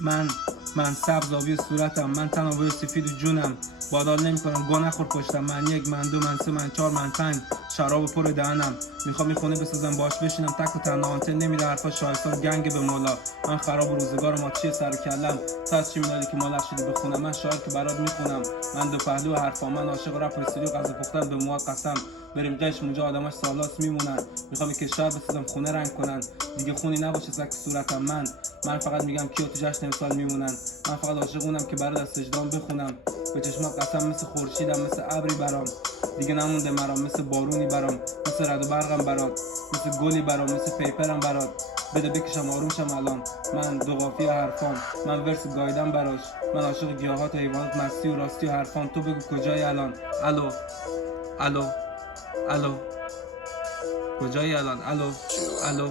من سبز آبی صورتم، من تنابه سفید و جونم، بادال نمی کنم گاه نخور پشتم. من یک، من دو، من سه، من چهار، من پنج، شراب پر دهنم. میخوام این خونه بسازم باش بشینم تک و تنها، آنتن نمیره حرفا شایستان گنگ به مولا. من خراب روزگار ما چیه سر کلم، تا از چی میدادی که مالک شدی بخونم. من شاعر که برات میخونم، من دو پهلو حرفا، من عاشق رپ و استودیو غذا پختن به موها قسم. بریم قشم اونجا آدماش سالاس میمونن، میخوام که کشور بسازم خونه رنگ کنن، دیگه خونی نباشه سگ صورتم. من فقط میگم کیا تو جشن امسال میمونن. من فقط عاشق اونم که برات از سجدان بخونم، به چشمات قسم مثل خورشیدم، مثل ابری برام دیگه نمونده مرام، مثل بارونی برام، مثل رد و برقم برات، مثل گلی برام، مثل پیپرم برات. بده بکشم آرومشم الان، من دو قافیه حرفام، من ورس گایدم براش. من عاشق گیاهات و حیوانات، مستی و راستی و حرفام. تو بگو کجایی الان؟ الو الو الو کجایی الان؟ الو الو